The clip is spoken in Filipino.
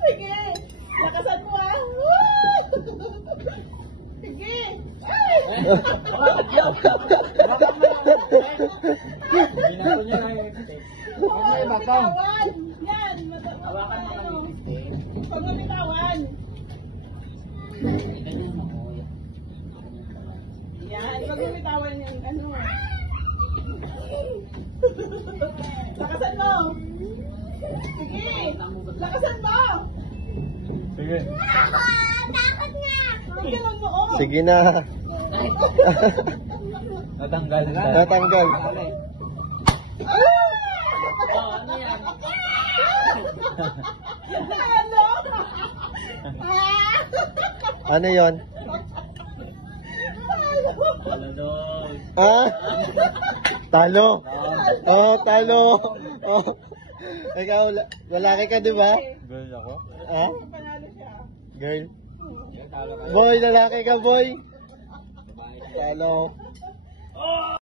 Sige. Lakasan mo ah. Sige. Bitawan. Yan. Hawakan mo kami. Pag bitawan. Yan. Pag bitawan yung ano. Lakasan mo. Sige. Lakasan mo. Sige. Takot nga. Sige lang mo. Sige na. Natanggal. Natanggal. Ano yan? Ano yon? Taladog. Ah? Talo. Oh, talo. Oh. Ikaw, lalaki ka, di ba? Girl ako? Ah? Panalo siya. Girl? Talo ka. Boy, lalaki ka, boy. Talo.